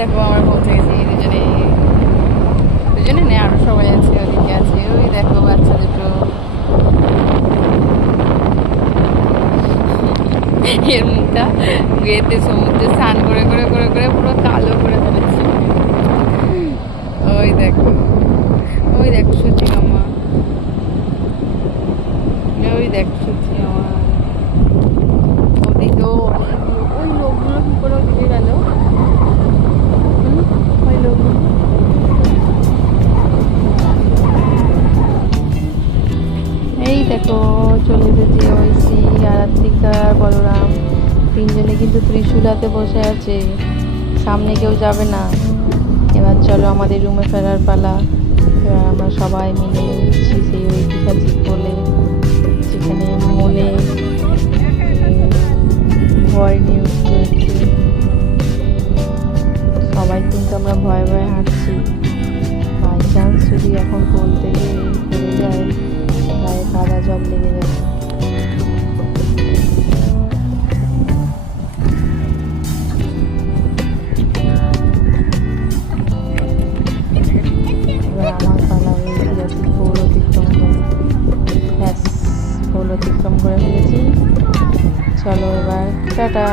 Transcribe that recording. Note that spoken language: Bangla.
দেখো আমরা পৌঁছে গেছি দুজনে দুজনে নেই, আরো সবাই আছে, ওদিকে আছে, ওই দেখো বাচ্চা দুটো। এর মুখটা গেতে সমুদ্রে স্নান করে করে করে করে পুরো কালো করে ফেলেছে। ওই দেখো, ওই দেখো সত্যি মামা, ওই দেখো সত্যি মামা। ওদিকেও ওই লোকগুলো কি করে ওদিকে গেল, ওই লোকগুলো। এই দেখো চলে এসেছে ঐশী, আরাত্রিকা, বলরাম, তিনজনে কিন্তু ত্রিশূল হাতে বসে আছে, সামনে কেউ যাবে না। এবার চলো আমাদের রুমে ফেরার পালা। এবার আমরা সবাই মিলে উঠছি সেই ঐতিহাসিক বলে, যেখানে মনে ভয় নিয়ে উঠতে হচ্ছে। সবাই কিন্তু আমরা ভয়ে ভয়ে হাঁটছি, বাই চান্স যদি এখন কোল থেকে পড়ে যায় গায়ে কাদা জল লেগে যাবে। এবার আমার পালা, ঐতিহাসিক পৌর অতিক্রম করে। ব্যাস, পৌর অতিক্রম করে ফেলেছি। চলো এবার টাটা।